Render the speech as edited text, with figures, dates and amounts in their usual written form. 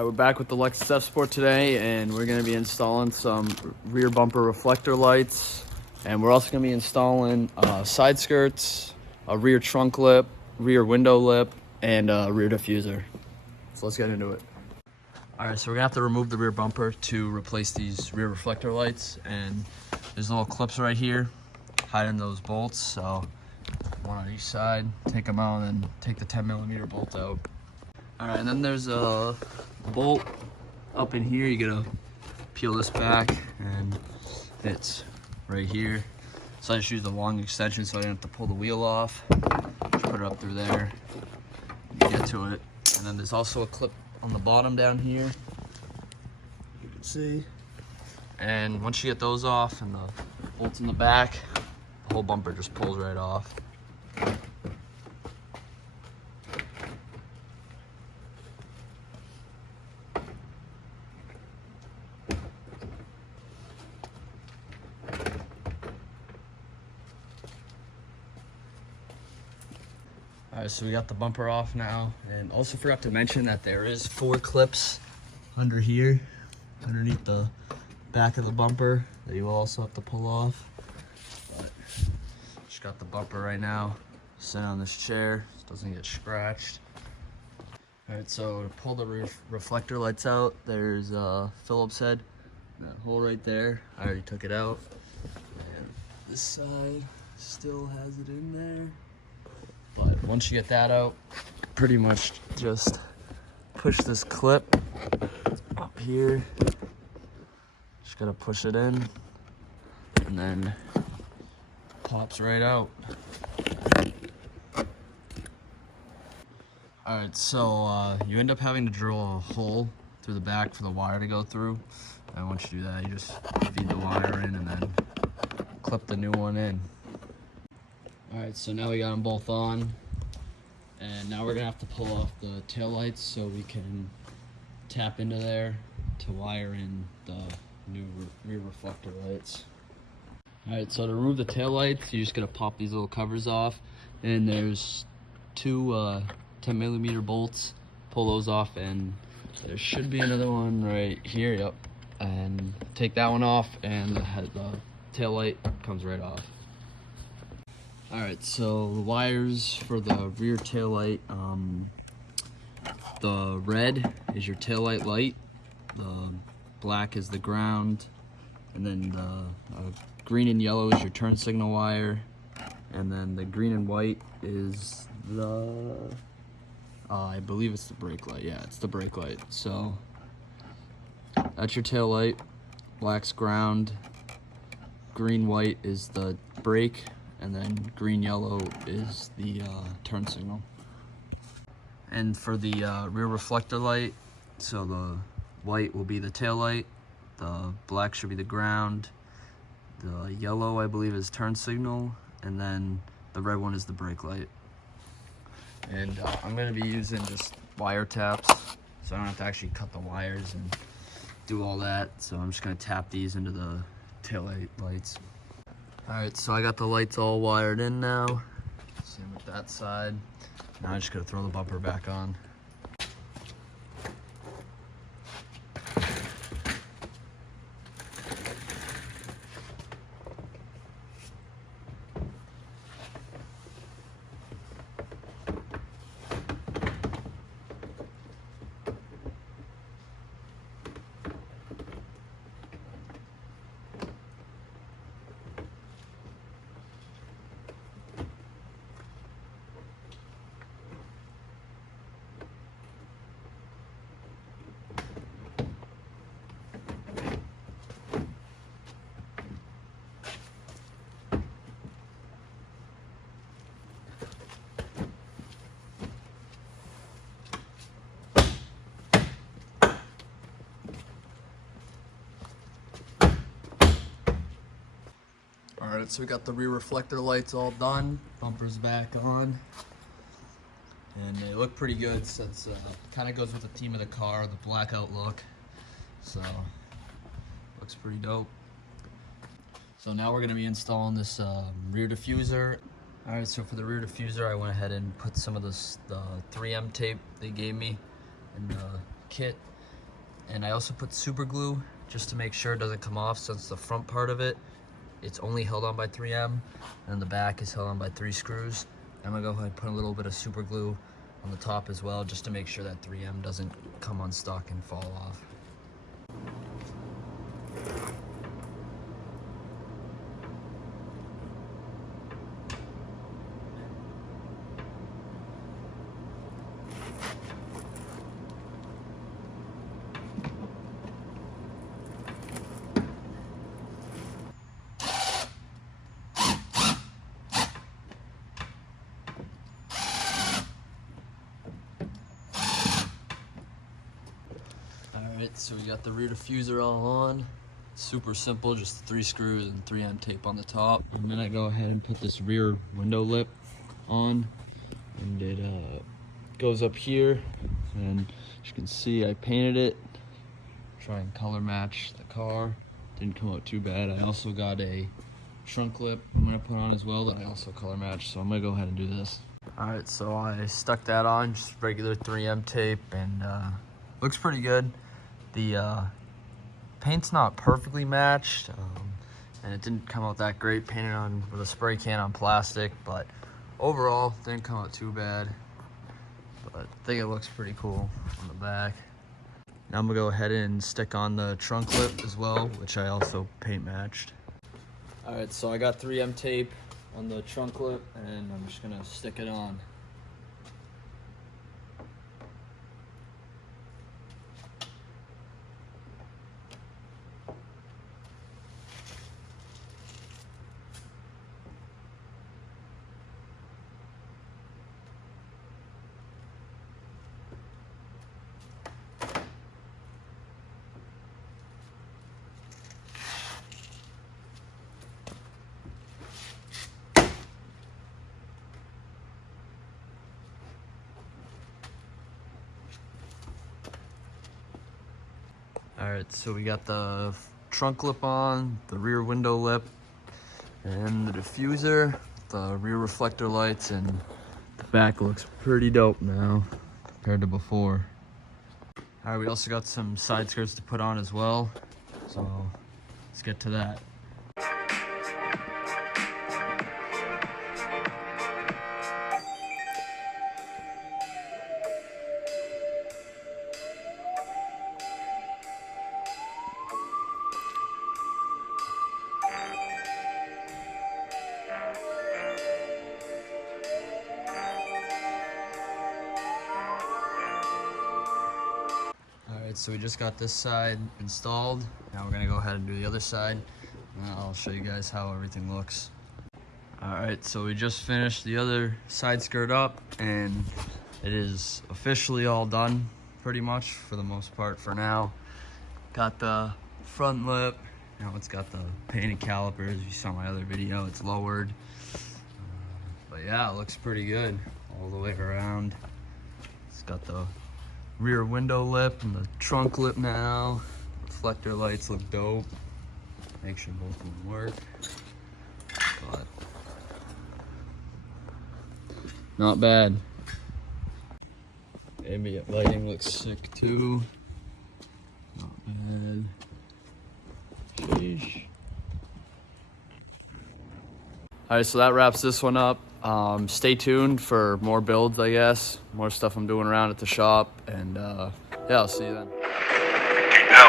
We're back with the Lexus F Sport today, and we're going to be installing some rear bumper reflector lights, and we're also going to be installing side skirts, a rear trunk lip, rear window lip, and a rear diffuser. So let's get into it. All right, so we're going to have to remove the rear bumper to replace these rear reflector lights, and there's little clips right here hiding those bolts, so one on each side. Take them out and then take the 10mm bolt out. All right, and then there's a bolt up in here. You gotta peel this back, and it's right here. So I just used a long extension so I didn't have to pull the wheel off. Just put it up through there, get to it. And then there's also a clip on the bottom down here, you can see. And once you get those off and the bolts in the back, the whole bumper just pulls right off. All right, so we got the bumper off now, and also forgot to mention that there is 4 clips under here, underneath the back of the bumper, that you will also have to pull off. But just got the bumper right now, sitting on this chair, so it doesn't get scratched. All right, so to pull the reflector lights out, there's a Phillips head, that hole right there. I already took it out. And this side still has it in there. But once you get that out, pretty much just push this clip up here. Just gotta push it in, and then pops right out. All right, so you end up having to drill a hole through the back for the wire to go through. And once you do that, you just feed the wire in and then clip the new one in. All right, so now we got them both on, and now we're gonna have to pull off the tail lights so we can tap into there to wire in the new rear reflector lights. All right, so to remove the tail lights, you're just gonna pop these little covers off, and there's 2 10mm bolts. Pull those off, and there should be another one right here. Yep, and take that one off, and the tail light comes right off. All right, so the wires for the rear taillight, the red is your taillight light, the black is the ground, and then the green and yellow is your turn signal wire, and then the green and white is the, I believe it's the brake light. Yeah, it's the brake light. So that's your taillight, black's ground, green white is the brake, and then green yellow is the turn signal. And for the rear reflector light, so the white will be the tail light, the black should be the ground, the yellow I believe is turn signal, and then the red one is the brake light. And I'm gonna be using just wire taps, so I don't have to actually cut the wires and do all that. So I'm just gonna tap these into the tail lights. All right, so I got the lights all wired in now. Same with that side. Now I just gotta throw the bumper back on. All right, so we got the rear reflector lights all done, bumper's back on, and they look pretty good since kind of goes with the theme of the car, the blackout look. So looks pretty dope. So now we're going to be installing this rear diffuser. All right, so for the rear diffuser, I went ahead and put some of this the 3M tape they gave me in the kit. And I also put super glue just to make sure it doesn't come off, since the front part of it, it's only held on by 3M, and the back is held on by 3 screws. I'm gonna go ahead and put a little bit of super glue on the top as well, just to make sure that 3M doesn't come unstuck and fall off. Alright, so we got the rear diffuser all on. Super simple, just 3 screws and 3M tape on the top. And then I go ahead and put this rear window lip on, and it goes up here. And as you can see, I painted it, try and color match the car. Didn't come out too bad. I also got a trunk lip I'm gonna put on as well that I also color match, so I'm gonna go ahead and do this. Alright, so I stuck that on, just regular 3M tape, and looks pretty good. The paint's not perfectly matched, and it didn't come out that great painted on with a spray can on plastic, but overall didn't come out too bad. But I think it looks pretty cool on the back. Now I'm gonna go ahead and stick on the trunk lip as well, which I also paint matched. Alright, so I got 3M tape on the trunk lip, and I'm just gonna stick it on. Alright, so we got the trunk lip on, the rear window lip, and the diffuser, the rear reflector lights, and the back looks pretty dope now compared to before. Alright, we also got some side skirts to put on as well, so let's get to that. So we just got this side installed. Now we're gonna go ahead and do the other side, and I'll show you guys how everything looks. Alright, so we just finished the other side skirt up, and it is officially all done pretty much for the most part for now. Got the front lip, now it's got the painted calipers. If you saw my other video, it's lowered. But yeah, it looks pretty good all the way around. It's got the rear window lip and the trunk lip now. Reflector lights look dope. Make sure both of them work. But not bad. Ambient lighting looks sick too. Not bad. Sheesh. Alright, so that wraps this one up. Stay tuned for more builds, I guess. More stuff I'm doing around at the shop. And yeah, I'll see you then. Go.